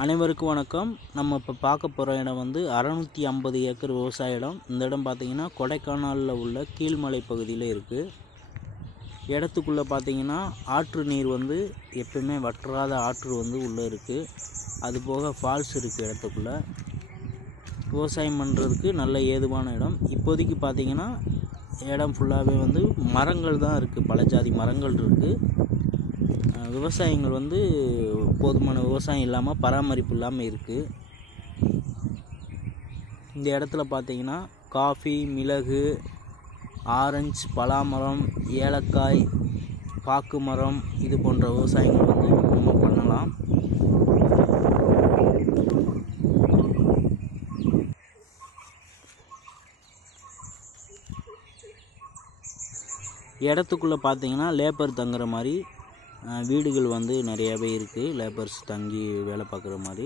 அனைவருக்கும் வணக்கம். நம்ம இப்போ பார்க்க போகிற இடம் வந்து 650 ஏக்கர் விவசாய இடம். இந்த இடம் பார்த்திங்கன்னா கொடைக்கானலில் உள்ள கீழ்மலை பகுதியில் இருக்குது. இடத்துக்குள்ளே பார்த்திங்கன்னா ஆற்று நீர் வந்து எப்பவுமே வற்றாத ஆற்று வந்து உள்ளே இருக்குது. அதுபோக ஃபால்ஸ் இருக்குது இடத்துக்குள்ளே. விவசாயம் பண்ணுறதுக்கு நல்ல ஏதுவான இடம். இப்போதைக்கு பார்த்திங்கன்னா இடம் ஃபுல்லாகவே வந்து மரங்கள் தான் இருக்குது, பல ஜாதி மரங்கள் இருக்குது. விவசாயங்கள் வந்து போதுமான விவசாயம் இல்லாமல், பராமரிப்பு இல்லாமல் இருக்குது. இந்த இடத்துல பார்த்திங்கன்னா காஃபி, மிளகு, ஆரஞ்சு, பலாமரம், ஏலக்காய், பாக்கு மரம் இது போன்ற விவசாயங்கள் வந்து நம்ம பண்ணலாம். இடத்துக்குள்ளே பார்த்திங்கன்னா லேபர் தங்குற மாதிரி வீடுகள் வந்து நிறையாவே இருக்குது. லேபர்ஸ் தங்கி வேலை பார்க்குற மாதிரி.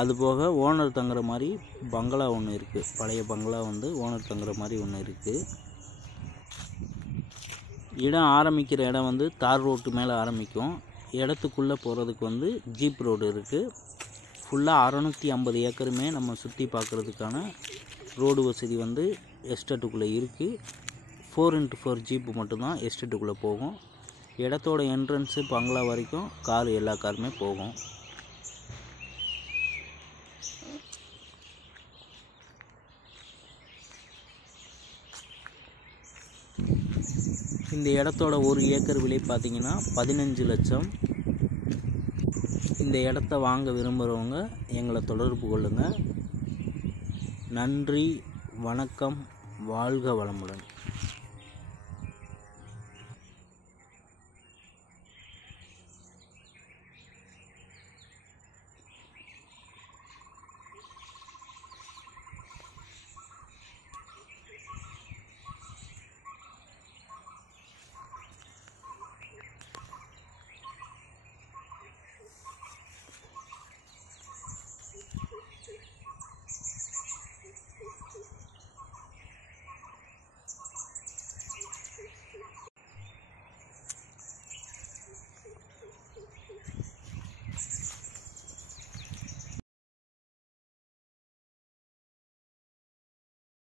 அதுபோக ஓனர் தங்குற மாதிரி பங்களா ஒன்று இருக்குது. பழைய பங்களா வந்து ஓனர் தங்குற மாதிரி ஒன்று இருக்குது. இடம் ஆரம்பிக்கிற இடம் வந்து தார் ரோட்டு மேலே ஆரம்பிக்கும். இடத்துக்குள்ளே போகிறதுக்கு வந்து ஜீப் ரோடு இருக்குது. ஃபுல்லாக 650 ஏக்கருமே நம்ம சுற்றி பார்க்குறதுக்கான ரோடு வசதி வந்து எஸ்டேட்டுக்குள்ளே இருக்குது. 4x4 ஜீப்பு மட்டும்தான் எஸ்டேட்டுக்குள்ளே போகும். இடத்தோட என்ட்ரன்ஸு பங்களா வரைக்கும் கார், எல்லா காருமே போகும். இந்த இடத்தோட 1 ஏக்கர் விலை பார்த்திங்கன்னா 15 லட்சம். இந்த இடத்த வாங்க விரும்புகிறவங்க எங்களை தொடர்பு கொள்ளுங்கள். நன்றி, வணக்கம், வாழ்க வளமுடன்.